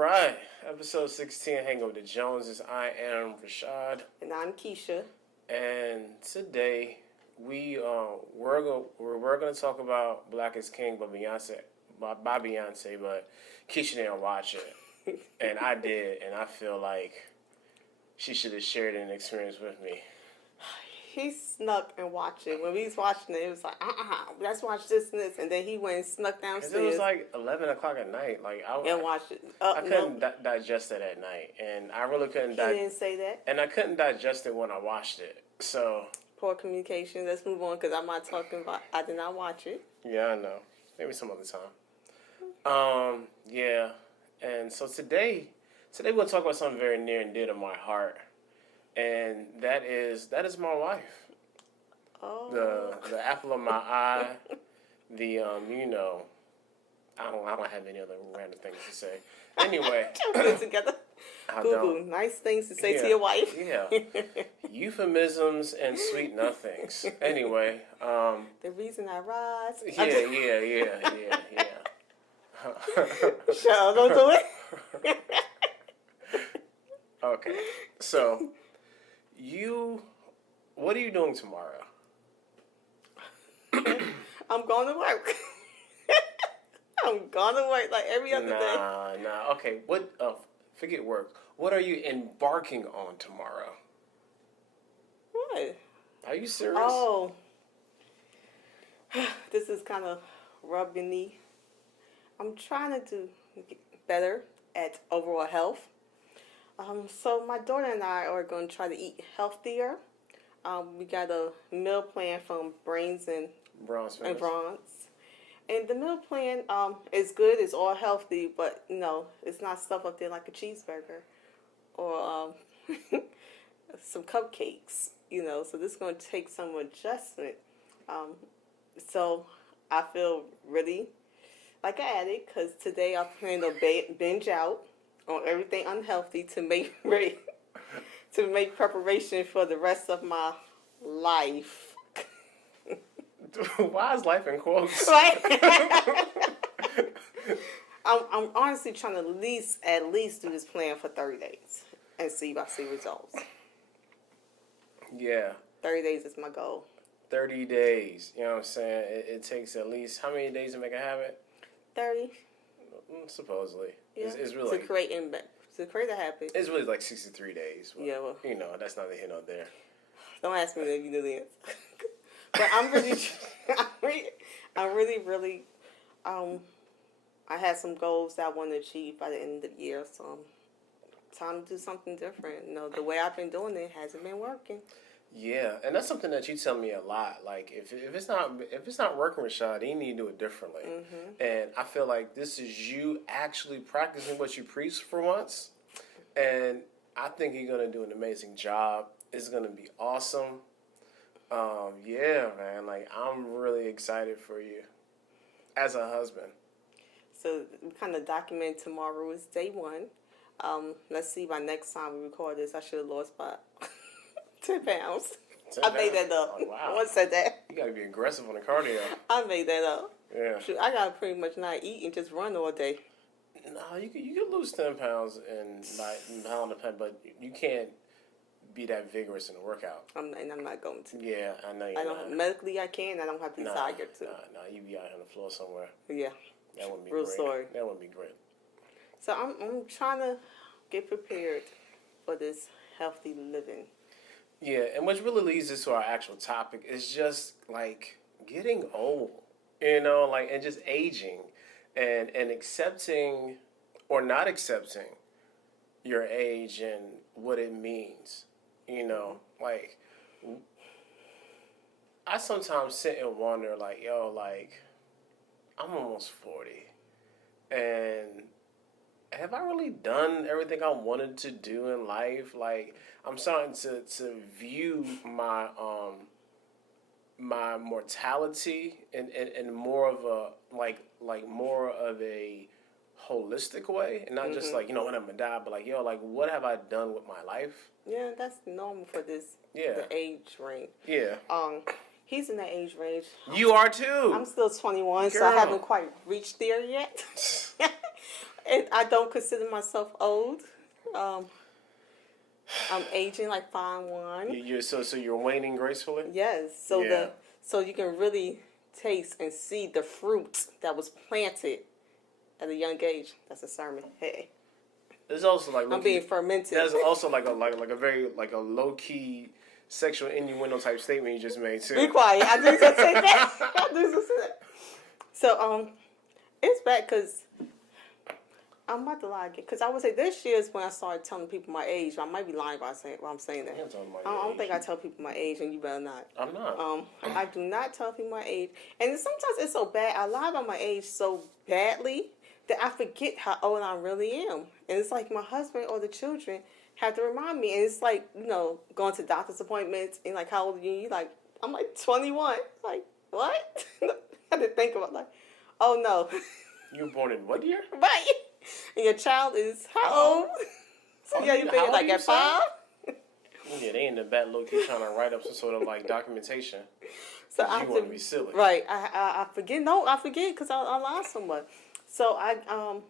right, episode 16, Hang with the Joneses. I am Rashad, And I'm Kesha. and today we're gonna talk about Black is King by Beyonce, but Kesha didn't watch it, and I did, and I feel like she should have shared an experience with me. He snuck and watched it. When we was watching it, it was like, let's watch this and this. And then he went and snuck downstairs. It was like 11 o'clock at night. Like and watched it. I couldn't digest it at night, and I really couldn't. He didn't say that. And I couldn't digest it when I watched it. So poor communication. Let's move on because I'm not talking about. I did not watch it. Yeah, I know. Maybe some other time. Yeah. And so today we're gonna talk about something very near and dear to my heart, and that is my wife. Oh. The apple of my eye. The I don't have any other random things to say. Anyway, put it together. Boo-boo. Nice things to say to your wife. Yeah. Euphemisms and sweet nothings. Anyway. The reason I rise. Yeah. Shut up, don't do it. Okay. So, what are you doing tomorrow? I'm going to work. I'm going to work like every other day. Nah. Okay. What? Forget work. What are you embarking on tomorrow? What? Are you serious? Oh. This is kind of rubbing me. I'm trying to do better at overall health. So my daughter and I are going to try to eat healthier. We got a meal plan from Brains and Bronze. And the meal plan is good. It's all healthy, but it's not stuff up there like a cheeseburger or some cupcakes. So this is going to take some adjustment. So I feel really like an addict because today I plan to binge out on everything unhealthy to make preparation for the rest of my life. Why is life in quotes? I'm honestly trying to at least do this plan for 30 days and see if I see results. Yeah. 30 days is my goal. 30 days. You know what I'm saying? It takes at least how many days to make a habit? 30. Supposedly. Yeah. It's really to create a habit. It's really like 63 days. But, yeah. Well, that's not the hint out there. Don't ask me if you know the answer. But I'm really, I had some goals that I want to achieve by the end of the year, so time to do something different. The way I've been doing it hasn't been working. Yeah, and that's something that you tell me a lot. Like if it's not working, Rashad, you need to do it differently. Mm-hmm. And I feel like this is you actually practicing what you preach for once, and I think you're gonna do an amazing job. It's gonna be awesome. Yeah, man. Like I'm really excited for you as a husband. So we kind of document tomorrow is day one. Let's see. By next time we record this, I should have lost about 10 pounds. 10 I made that up. Oh, wow. One said that. You gotta be aggressive on the cardio. I made that up. Yeah. Shoot, I gotta pretty much not eat and just run all day. No, you could lose 10 pounds and but you can't be that vigorous in a workout. I'm not going to. Yeah, I know you're not. Medically, I can. I don't have the desire to. No, you be out on the floor somewhere. Yeah. That wouldn't be real great. Sorry. That wouldn't be great. So I'm trying to get prepared for this healthy living. Yeah, and which really leads us to our actual topic is just like getting old, and just aging, and accepting or not accepting your age and what it means. I sometimes sit and wonder, I'm almost 40, and have I really done everything I wanted to do in life? Like, I'm starting to view my my mortality in more of a more of a holistic way, and not just when I'm gonna die, but what have I done with my life? Yeah, that's normal for this. Yeah. The age range. Yeah. He's in the age range. You are too. I'm still 21, Girl. so I haven't quite reached there yet. And I don't consider myself old. Um, I'm aging like fine wine. So you're waning gracefully. Yes. So you can really taste and see the fruit that was planted at a young age. That's a sermon. Hey. There's also like I'm being fermented. There's also like a very like a low key sexual innuendo type statement you just made too. Be quiet. I did just say that. I did just say that. So it's bad because I'm about to lie again. Because I would say this year is when I started telling people my age. I might be lying by saying while I'm saying that. I don't think I tell people my age, and you better not. I'm not. I do not tell people my age, and sometimes it's so bad. I lie about my age so badly that I forget how old I really am. And it's like my husband or the children have to remind me. And it's like, going to doctor's appointments and like, how old are you? You like, I'm like 21. Like, what? I had to think about like, oh no. You were born in what year? Right. And your child is how old? So yeah, you figure like at 5? Yeah, they in the back low key trying to write up some sort of like documentation. So you want to be silly. Right. I forget. No, I forget because I lie so much. So I'm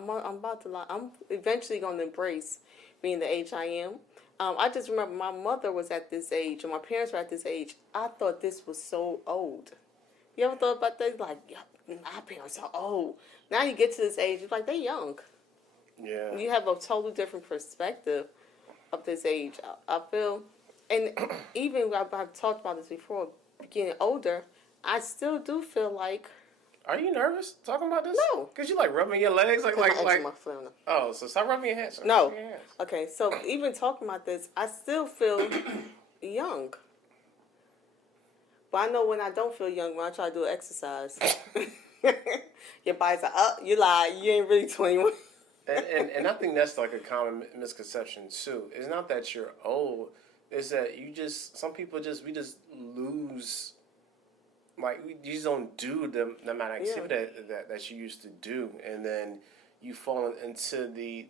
about to lie. I'm eventually going to embrace being the age I am. I just remember my mother was at this age and my parents were at this age. I thought this was so old. You ever thought about that? Like, yeah, my parents are old. Now you get to this age, it's like they're young. Yeah. You have a totally different perspective of this age. I feel, and even I've talked about this before, getting older, I still do feel like. Are you nervous talking about this? No. Because you like rubbing your legs like. Oh, so stop rubbing your hands. No. Your hands. Okay, so even talking about this, I still feel young. But I know when I don't feel young, when I try to do exercise, your body's like, oh, you lied. You ain't really 21. And I think that's like a common misconception too. It's not that you're old. It's that some people we just lose. Like, you just don't do the amount of activity that you used to do. And then you fall into the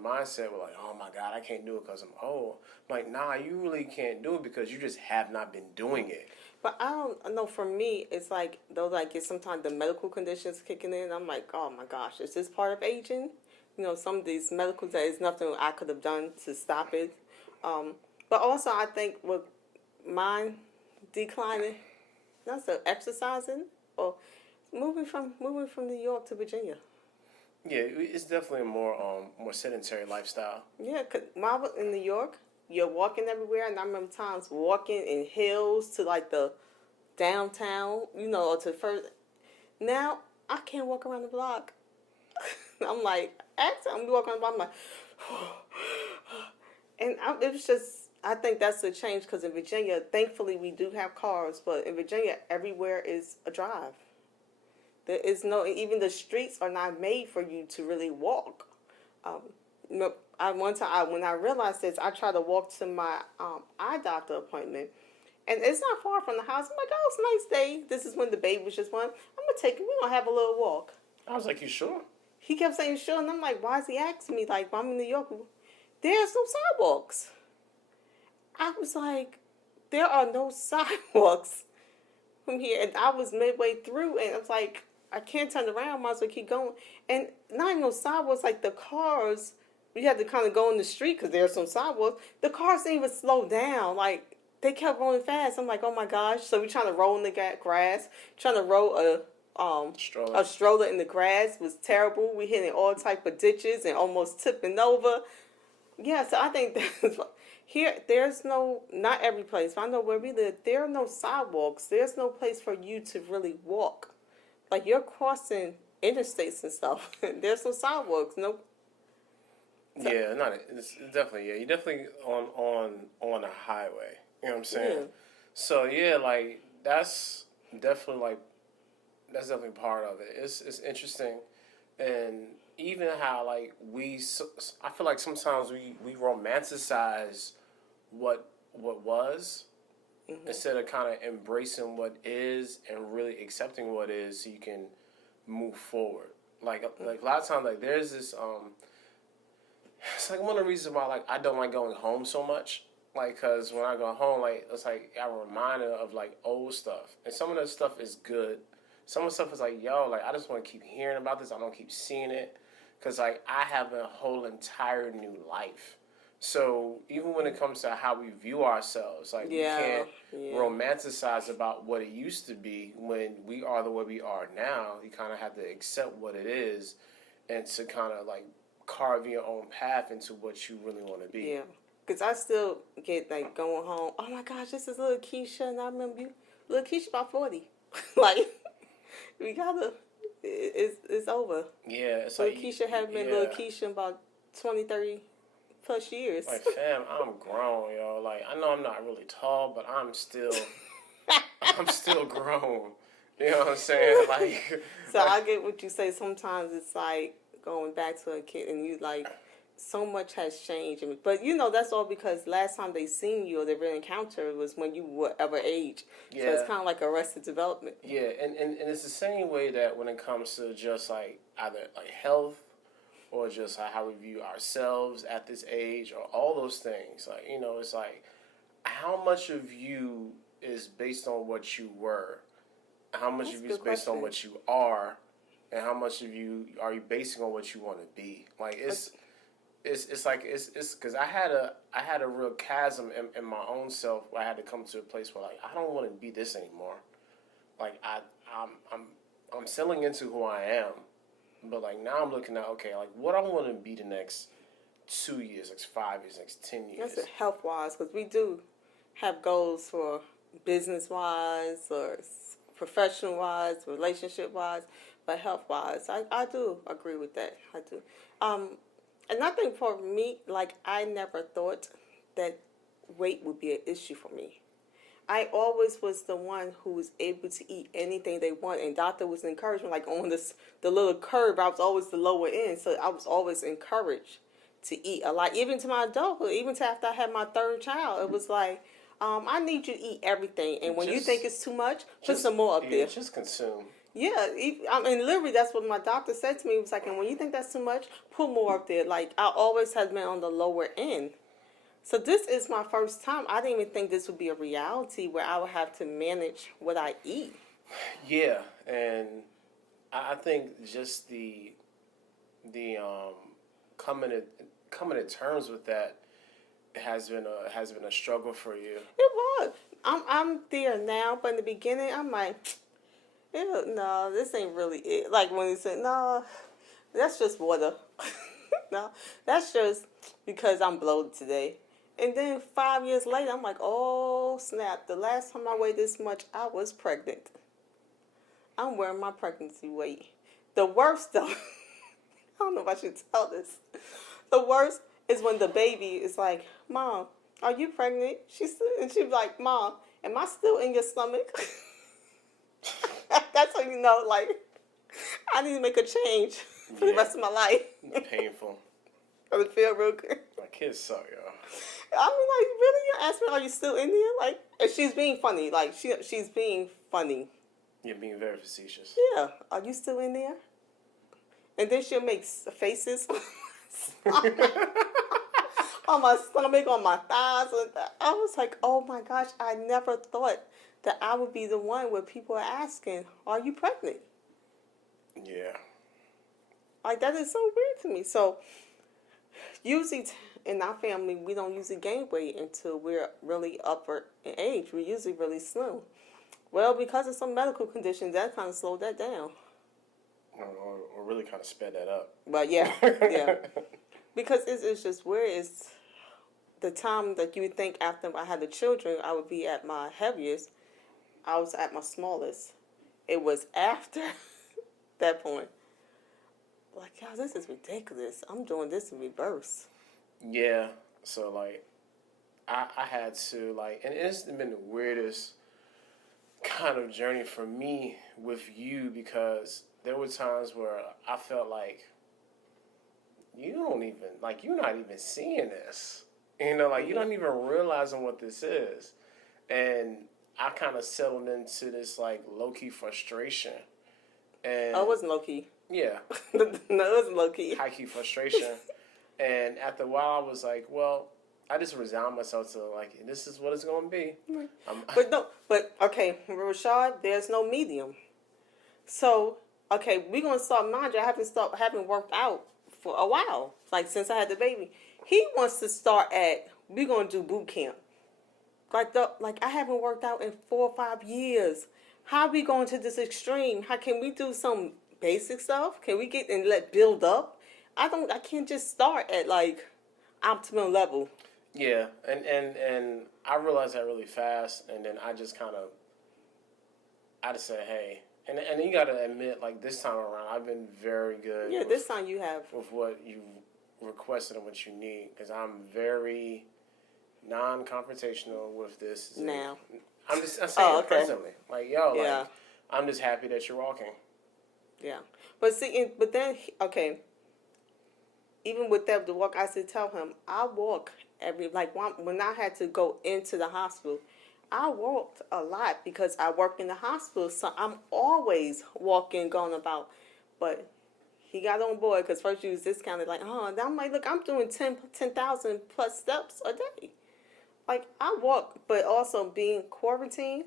mindset where like, oh my God, I can't do it because I'm old. I'm like, nah, you really can't do it because you just have not been doing it. But I don't know. For me, it's like those like get sometimes the medical conditions kicking in. I'm like, oh my gosh, is this part of aging? Some of these medicals, there is nothing I could have done to stop it. But also, I think with mine declining, not so exercising or moving from New York to Virginia. Yeah, it's definitely a more sedentary lifestyle. Yeah, because when I was in New York, you're walking everywhere, and I remember times walking in hills to like the downtown, or to further. Now I can't walk around the block. I'm like, I'm walking around the block, I'm like, and it was just. I think that's the change because in Virginia, thankfully we do have cars, but in Virginia, everywhere is a drive. There is even the streets are not made for you to really walk. One time when I realized this, I tried to walk to my eye doctor appointment, and it's not far from the house. I'm like, oh, it's a nice day. This is when the baby was just born. I'm gonna take him. We're gonna have a little walk. I was like, you sure? He kept saying sure, and I'm like, why is he asking me? Like, I'm in New York. There's no sidewalks. I was like, there are no sidewalks from here. And I was midway through, and I was like, I can't turn around. Might as well keep going. And not even no sidewalks, like the cars, you had to kind of go in the street because there's some sidewalks. The cars didn't even slow down. Like, they kept rolling fast. I'm like, oh my gosh. So we're trying to roll in the grass, trying to roll a stroller in the grass was terrible. We hitting all type of ditches and almost tipping over. Yeah, so I think that's here. There's not every place, but I know where we live, there are no sidewalks. There's no place for you to really walk. Like, you're crossing interstates and stuff. There's no sidewalks. No. So, yeah, it's definitely, yeah. You're definitely on a highway. You know what I'm saying? Yeah. So yeah, like that's definitely part of it. It's interesting, and even how like I feel like sometimes we romanticize what was instead of kind of embracing what is and really accepting what is, so you can move forward. Like a lot of times, like there's this it's like one of the reasons why like I don't like going home so much. Like, cause when I go home, like it's like I'm reminded of like old stuff, and some of that stuff is good. some of the stuff is like, yo, like I just want to keep hearing about this. I don't keep seeing it because like I have a whole entire new life. So even when it comes to how we view ourselves, like we can't romanticize about what it used to be when we are the way we are now. You kind of have to accept what it is, and to kind of like carve your own path into what you really want to be. Yeah, because I still get like going home. Oh my gosh, this is little Kesha, and I remember you, little Kesha about 40. Like we gotta, it's over. Yeah, it's little like Kesha haven't been little Kesha in about 20, 30 plus years. Like, fam, I'm grown, yo. Like, I know I'm not really tall, but I'm still grown. You know what I'm saying? Like, so I get what you say. Sometimes it's like going back to a kid, and you like, so much has changed. But you know, that's all because last time they seen you or they really encountered was when you were whatever age. Yeah. So it's kind of like arrested development. Yeah, and it's the same way that when it comes to just like either like health, or just how we view ourselves at this age, or all those things. Like, you know, it's like, how much of you is based on what you were? How much of you is based on what you are? And how much of you are you basing on what you want to be? Like, it's because I had a real chasm in my own self where I had to come to a place where, like, I don't want to be this anymore. Like, I'm settling into who I am. But, like, now I'm looking at, okay, like, what I want to be the next 2 years, next 5 years, next 10 years. That's health-wise, because we do have goals for business-wise or professional-wise, relationship-wise, but health-wise. I do agree with that. I do. And I think for me, like, I never thought that weight would be an issue for me. I always was the one who was able to eat anything they want, and doctor was encouraging, like on the little curve, I was always the lower end, so I was always encouraged to eat a lot, even to my adulthood, even to after I had my third child. It was like, I need you to eat everything, and when you think it's too much, put some more up there. Just consume. Yeah, I mean, literally, that's what my doctor said to me. He was like, and when you think that's too much, put more up there. Like, I always have been on the lower end. So this is my first time. I didn't even think this would be a reality where I would have to manage what I eat. Yeah, and I think just the coming to terms with that has been a struggle for you. It was. I'm there now, but in the beginning, I'm like, ew, no, this ain't really it. Like when he said, no, that's just water. No, that's just because I'm bloated today. And then 5 years later, I'm like, oh, snap. The last time I weighed this much, I was pregnant. I'm wearing my pregnancy weight. The worst, though, I don't know if I should tell this. The worst is when the baby is like, Mom, are you pregnant? She's like, Mom, am I still in your stomach? That's how you know, like, I need to make a change for the rest of my life. Painful. Does it feel real good? My kids suck, y'all. I mean, like, really? You ask me, are you still in there? Like, and she's being funny. Like, she's being funny. You're being very facetious. Yeah. Are you still in there? And then she'll make faces on my stomach, on my thighs. I was like, oh my gosh, I never thought that I would be the one where people are asking, are you pregnant? Yeah. Like, that is so weird to me. So, usually in our family, we don't usually gain weight until we're really upper in age. We're usually really slim. Well, because of some medical conditions, that kind of slowed that down. Or really kind of sped that up. But yeah, yeah. Because it's just weird. It's the time that you would think after I had the children, I would be at my heaviest. I was at my smallest. It was after that point. Like, y'all, this is ridiculous. I'm doing this in reverse. Yeah. So, like, I had to, like, and it's been the weirdest kind of journey for me with you, because there were times where I felt like you're not even seeing this. You know, like, you're not even realizing what this is. And I kind of settled into this, like, low-key frustration. And it wasn't low-key. Yeah. No, it wasn't low-key. High-key frustration. And after a while, I was like, well, I just resigned myself to, like, this is what it's going to be. But okay, Rashad, there's no medium. So, okay, we're gonna start. Mind you, haven't worked out for a while, like since I had the baby. He wants to start at. We're gonna do boot camp. Like I haven't worked out in 4 or 5 years. How are we going to this extreme? How can we do some basic stuff? Can we get and let build up? I can't just start at like optimum level. Yeah, and I realized that really fast, and then I just said, hey, and you got to admit, like this time around, I've been very good. Yeah, this time you have with what you requested and what you need, because I'm very non-confrontational with this. now. I'm saying it presently, like Yeah. like I'm just happy that you're walking. Yeah, but see, but then okay. Even with that, the walk, I said, tell him I walk when I had to go into the hospital, I walked a lot because I work in the hospital, so I'm always walking, going about. But he got on board because first you was discounted, like, oh, I'm like, look, I'm doing 10,000 plus steps a day. Like, I walk, but also being quarantined,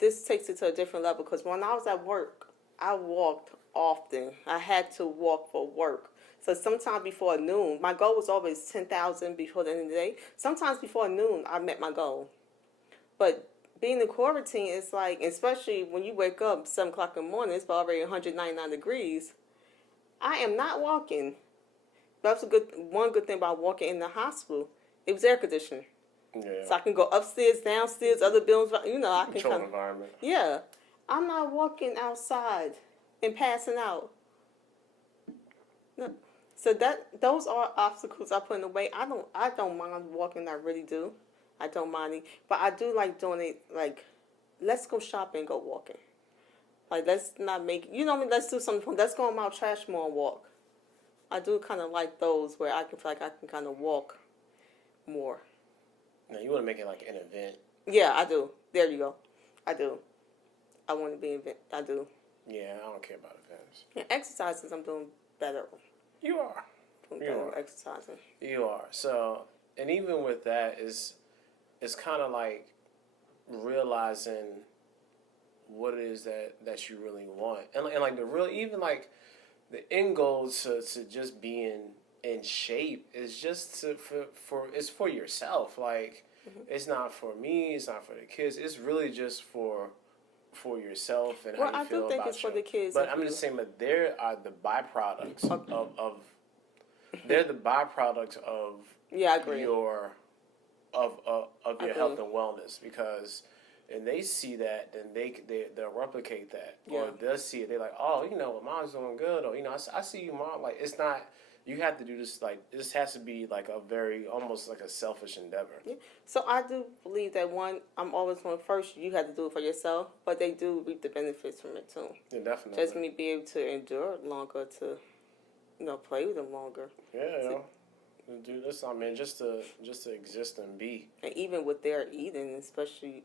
this takes it to a different level because when I was at work, I walked often. I had to walk for work. So sometimes before noon, my goal was always 10,000 before the end of the day. Sometimes before noon, I met my goal. But being in quarantine, it's like, especially when you wake up 7 o'clock in the morning, it's already 199 degrees. I am not walking. That's one good thing about walking in the hospital. It was air conditioning. Yeah. So I can go upstairs, downstairs, other buildings. I can control environment. Yeah, I'm not walking outside and passing out. No. So those are obstacles I put in the way. I don't mind walking. I really do. I don't mind it, but I do like doing it. Like, let's go shopping, go walking. Like, let's not make let's do something. Let's go on Mount Trashmore and walk. I do kind of like those where I can feel like I can kind of walk more. Now you want to make it like an event. Yeah, I do. There you go. I do. I want to be an event. I do. Yeah, I don't care about events. And exercises, I'm doing better. You are. Exercising. You are. So, and even with that, it's kind of like realizing what it is that you really want, and like the end goal to just being in shape is just it's for yourself. Like, it's not for me, it's not for the kids. It's really just for yourself and how you feel about it. Well, I do think it's for the kids. But I'm just saying that there are the byproducts of they're the byproducts of I agree. your health and wellness, because and they see that, then they'll replicate that, or they'll see it. They're like, oh, mom's doing good, or I see you, mom. Like, it's not. You have to do this. Like, this has to be like a very almost like a selfish endeavor. Yeah. So I do believe that I'm always going first. You have to do it for yourself, but they do reap the benefits from it too. Yeah, definitely. Just me be able to endure it longer, to play with them longer. Yeah, do this. I mean, just to exist and be. And even with their eating, especially,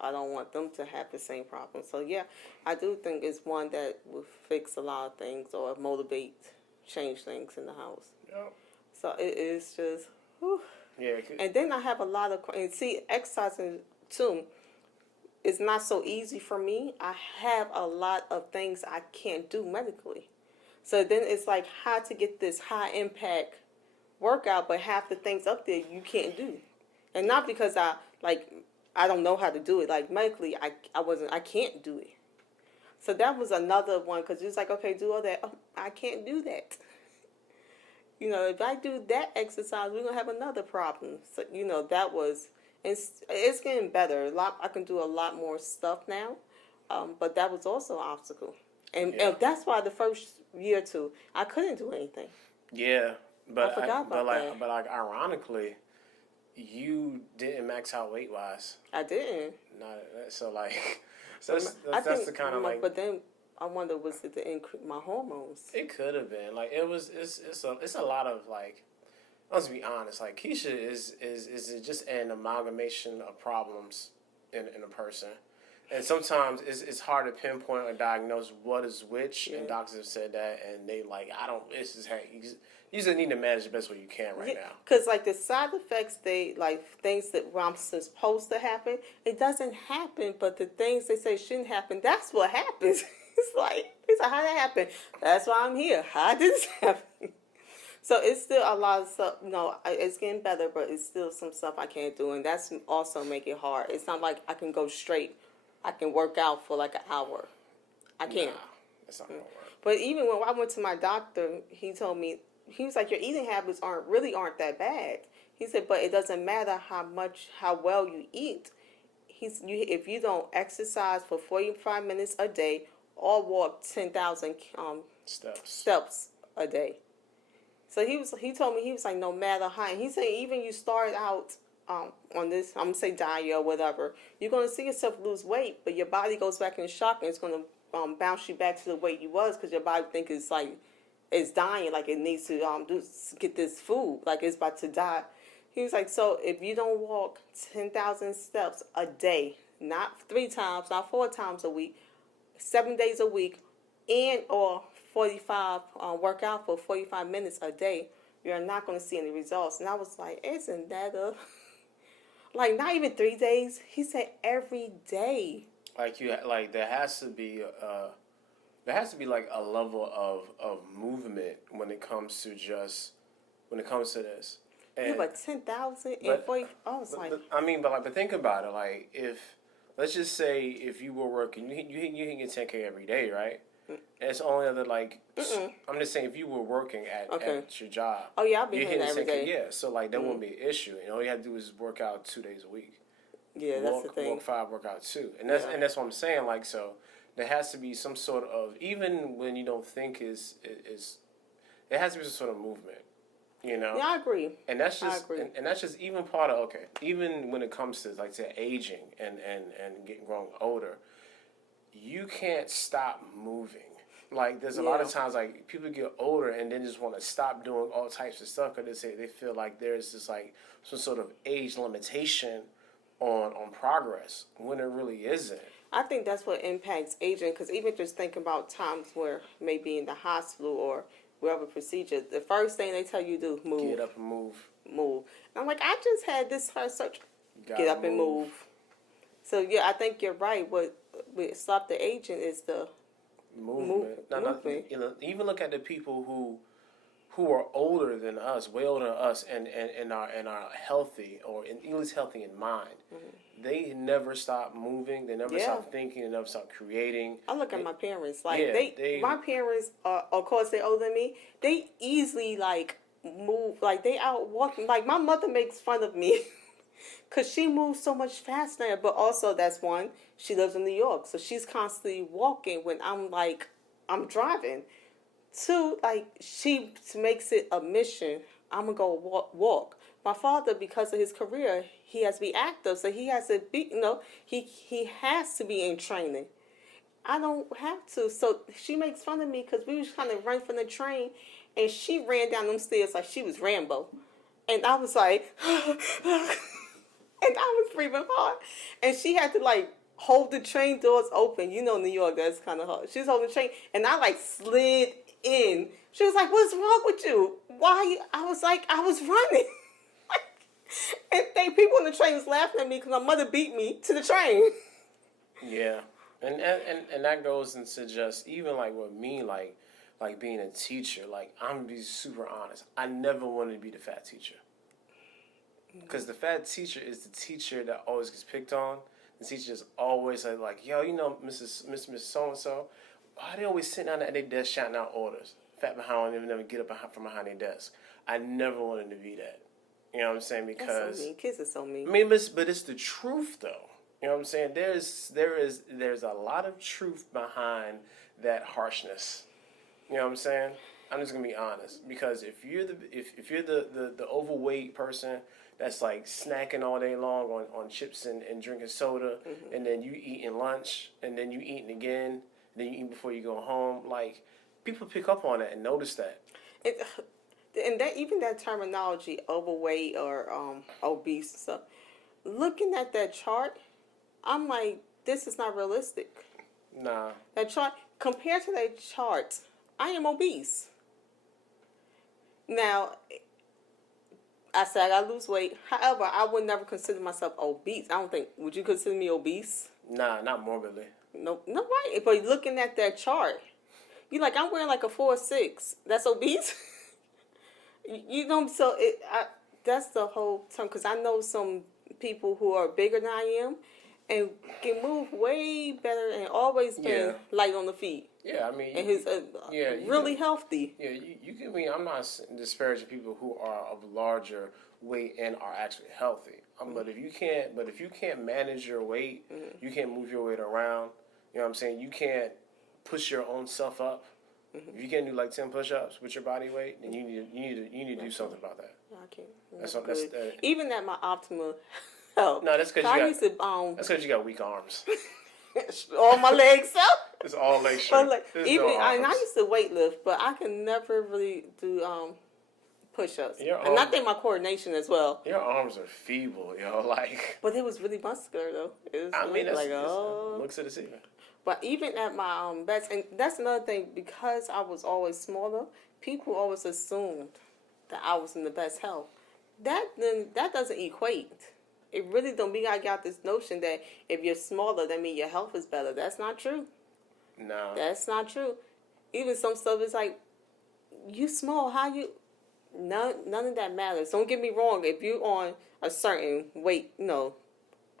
I don't want them to have the same problem. So yeah, I do think it's one that will fix a lot of things or motivate, change things in the house. Yeah. So it is just, whew. Yeah. And then I have a lot of, and see, exercising too is not so easy for me. I have a lot of things I can't do medically. So then it's like how to get this high impact workout, but half the things up there you can't do. And not because I don't know how to do it. Like, medically, I can't do it. So that was another one, because it's like, okay, do all that. Oh, I can't do that. If I do that exercise, we're going to have another problem. So, that was, it's getting better. I can do a lot more stuff now, but that was also an obstacle. And that's why the first year or two, I couldn't do anything. Yeah, but I forgot about that. But ironically, you didn't max out weight wise. I didn't. That's the kind of like. But then I wonder, was it to increase my hormones? It could have been like it was. It's a lot of like. Let's be honest. Like, Kesha is just an amalgamation of problems in a person. And sometimes it's hard to pinpoint or diagnose what is which, and doctors have said that, and they like, it's just, hey, you just need to manage the best way you can now. Because, like, the side effects, they, like, things that I'm supposed to happen, it doesn't happen, but the things they say shouldn't happen, that's what happens. He's like, how did that happen? That's why I'm here. How did this happen? So it's still a lot of stuff. No, it's getting better, but it's still some stuff I can't do, and that's also make it hard. It's not like I can go straight. I can work out for like an hour. I can't. Nah, it's not gonna work. But even when I went to my doctor, he told me, he was like, your eating habits aren't that bad. He said, but it doesn't matter how well you eat. If you don't exercise for 45 minutes a day or walk 10,000 steps a day. So he told me, he was like, no matter how, and he said even you start out on this, I'm gonna say diet or whatever, you're gonna see yourself lose weight, but your body goes back in shock and it's gonna bounce you back to the weight you was, because your body think it's dying, like it needs to get this food, like it's about to die. He was like, so if you don't walk 10,000 steps a day, not 3 times, not 4 times a week, 7 days a week, and or 45 work out for 45 minutes a day, you're not going to see any results. And I was like, isn't that like not even 3 days? He said every day. There has to be like a level of movement when it comes to this. And, yeah, but 10,000 and 40. I was like, but think about it. Like, let's just say if you were working, you hit your 10K every day, right? And it's only other like. I'm just saying, if you were working at your job. Oh yeah, I'll be hitting every day. Yeah, so like that wouldn't be an issue. And all you have to do is work out 2 days a week. Yeah, that's the thing. Work 5, work out 2, and that's what I'm saying. Like, so there has to be some sort of, even when you don't think is there has to be some sort of movement. You know? Yeah, I agree. And that's just and that's just even part of even when it comes to like say aging and growing older, you can't stop moving. Like there's a lot of times like people get older and then just want to stop doing all types of stuff because they feel like there's this like some sort of age limitation on progress when it really isn't. I think that's what impacts aging, because even just think about times where maybe in the hospital or wherever procedure, the first thing they tell you to do, move. Get up and move. Move. And I'm like, I just had this heart surgery. Get up and move. So yeah, I think you're right. What stop the aging is the movement. Even look at the people who are older than us, way older than us, and are healthy, or at least healthy in mind. Mm-hmm. They never stop moving. They never stop thinking. They never stop creating. I look at my parents. Like my parents are, of course, they're older than me. They easily like move. Like they out walking. Like my mother makes fun of me because she moves so much faster. But also, that's one. She lives in New York, so she's constantly walking when I'm driving. 2, like she makes it a mission. I'm gonna go walk. My father, because of his career, he has to be active, so he has to be. He has to be in training. I don't have to. So she makes fun of me because we was trying to run from the train, and she ran down them stairs like she was Rambo, and I was like, and I was breathing hard, and she had to like hold the train doors open. You know, New York, that's kind of hard. She was holding the train, and I like slid in. She was like, "What's wrong with you? Why?" I was like, "I was running." And people on the train was laughing at me because my mother beat me to the train. Yeah, and that goes into just even like with me, like being a teacher. Like I'm gonna be super honest. I never wanted to be the fat teacher, because the fat teacher is the teacher that always gets picked on. The teacher is always like, yo, you know, Miss So and So. Why they always sitting down at their desk shouting out orders? Fat behind and never get up from behind their desk. I never wanted to be that. You know what I'm saying? Because that's so mean. Kids are so mean. I mean, but it's the truth though. You know what I'm saying? There's a lot of truth behind that harshness. You know what I'm saying? I'm just gonna be honest, because if you're the overweight person that's like snacking all day long on chips and drinking soda, mm-hmm. and then you eating lunch, and then you eating again. Then you eat before you go home. Like, people pick up on that and notice that. And that even that terminology, overweight or obese and stuff, looking at that chart, I'm like, this is not realistic. Nah. That chart, compared to that chart, I am obese. Now, I said I gotta lose weight. However, I would never consider myself obese. I don't think, would you consider me obese? Nah, not morbidly. no, no, right. But looking at that chart, you like, I'm wearing like a 4'6". That's obese. You know, that's the whole term. Because I know some people who are bigger than I am, and can move way better, and always been light on the feet. Yeah, I mean, and he's really healthy. Yeah, you can mean, I'm not disparaging people who are of larger weight and are actually healthy. But if you can't manage your weight, you can't move your weight around. You know what I'm saying? You can't push your own self up. If you can't do like 10 push-ups with your body weight, then you need to do something about that. I can't. That's even at my optimal health. No, that's because you got weak arms. All my legs up. It's all leg strength. I used to weightlift, but I can never really do push-ups. And I think my coordination as well. Your arms are feeble, like. But it was really muscular though. It was looks deceiving. But even at my best, and that's another thing, because I was always smaller, people always assumed that I was in the best health. That doesn't equate. It really don't be. I got this notion that if you're smaller, that means your health is better. That's not true. No. That's not true. Even some stuff is like, you small, how you... None of that matters. Don't get me wrong. If you're on a certain weight,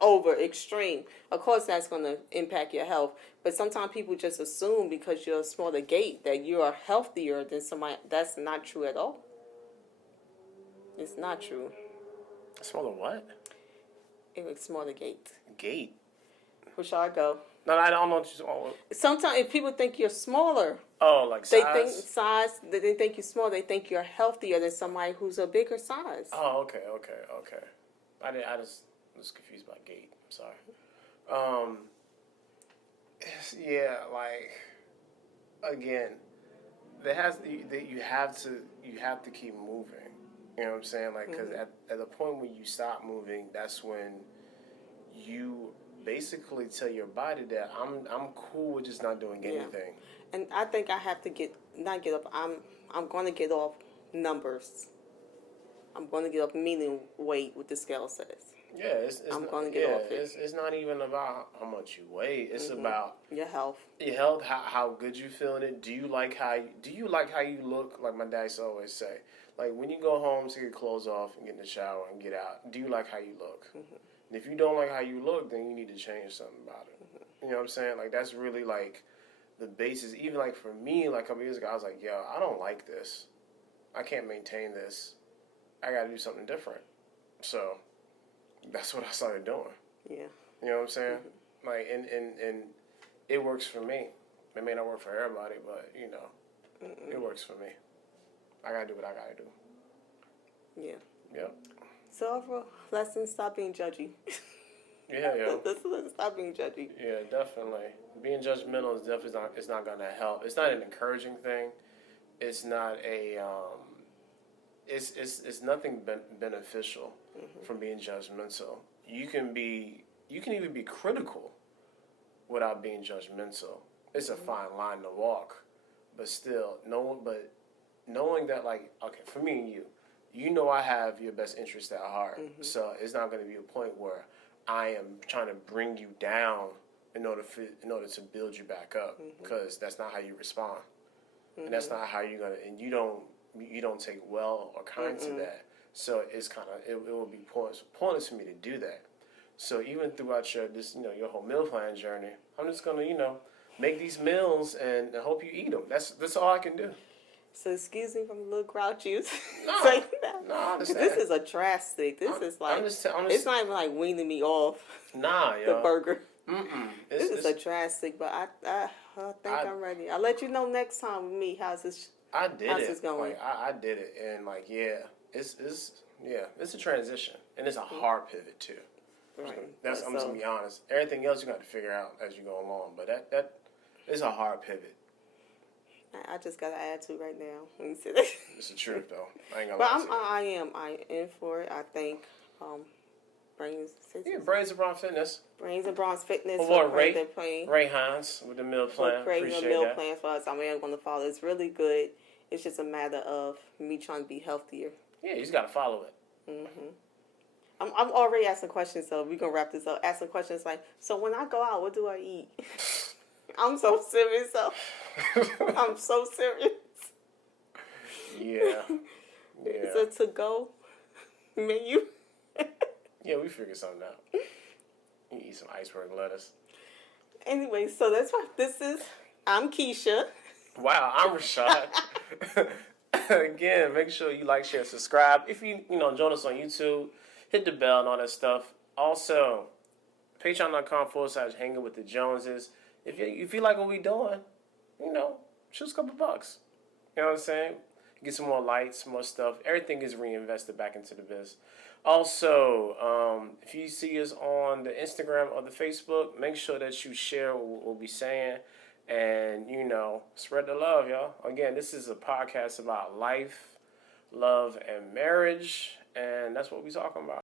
over extreme, of course that's going to impact your health. But sometimes people just assume because you're a smaller gait that you are healthier than somebody. That's not true at all. It's not true. Smaller what? It was smaller gait. Gait? Where shall I go? No, I don't know what you're talking about. Sometimes if people think you're smaller, like size? They think size. They think you're small. They think you're healthier than somebody who's a bigger size. Oh, okay. I just was confused by gait. I'm sorry. Again, you have to keep moving. You know what I'm saying? Like, because at the point when you stop moving, that's when you basically tell your body that I'm cool with just not doing anything. And I think I have to I'm going to get off numbers. I'm going to get off meaning weight, what the scale says. Yeah, I'm going to get off it. It's not even about how much you weigh. It's about your health. Your health, how good you feel in it. Do you like how you look? Like my dad used to always say, like when you go home, take your clothes off and get in the shower and get out. Do you like how you look? And if you don't like how you look, then you need to change something about it. You know what I'm saying? Like that's really like the basis. Even like for me, like a couple years ago, I was like, yo, I don't like this. I can't maintain this. I got to do something different. So that's what I started doing. Yeah. You know what I'm saying? Like, and it works for me. It may not work for everybody, but, it works for me. I got to do what I got to do. Yeah. Yep. So, overall, lesson, stop being judgy. Yeah. Let's stop being judgy. Yeah, definitely. Being judgmental is definitely not going to help. It's not an encouraging thing. It's not a... It's nothing beneficial from being judgmental. You can even be critical without being judgmental. It's a fine line to walk, but still, knowing that, like, okay, for me and you, I have your best interest at heart. So it's not going to be a point where I am trying to bring you down in order to build you back up, because that's not how you respond, and that's not how you're gonna. And you don't take well or kind to that. So it's kind of, it will be pointless for me to do that. So even throughout your whole meal plan journey, I'm just going to, make these meals and hope you eat them. That's all I can do. So excuse me from the little grouchies. No, I understand. This is a drastic. This is like, it's not even like weaning me off. Nah, the burger. This is a drastic, but I think I'm ready. I'll let you know next time with me how's this. I did how's it. This going? Like, I did it, and like, it's a transition, and it's a hard pivot too. Right. I'm just gonna be honest. Everything else you got to figure out as you go along, but that is a hard pivot. I just got an attitude right now when you said that. It's the truth, though. I ain't gonna lie to you. I am in for it. I think Brains and Bronze Fitness. Brains and Bronze Fitness. Well, Ray Hines with the meal plan. Creating a meal plan for us. I'm going to follow. It's really good. It's just a matter of me trying to be healthier. Yeah, you just got to follow it. I'm already asking questions, so we're gonna wrap this up. Asking questions like, so when I go out, what do I eat? I'm so serious, so I'm so serious. Yeah. It's Yeah. a to-go menu. Yeah, we figured something out. You eat some iceberg lettuce. Anyway, so that's what this is. I'm Kesha. Wow, I'm Rashad. Again, make sure you like, share, subscribe. If you join us on YouTube, hit the bell and all that stuff. Also, patreon.com/hanging with the Joneses. If you like what we doing, shoot us a couple bucks. You know what I'm saying? Get some more lights, more stuff. Everything is reinvested back into the biz. Also, if you see us on the Instagram or the Facebook, make sure that you share what we'll be saying. And, spread the love, y'all. Again, this is a podcast about life, love, and marriage. And that's what we're talking about.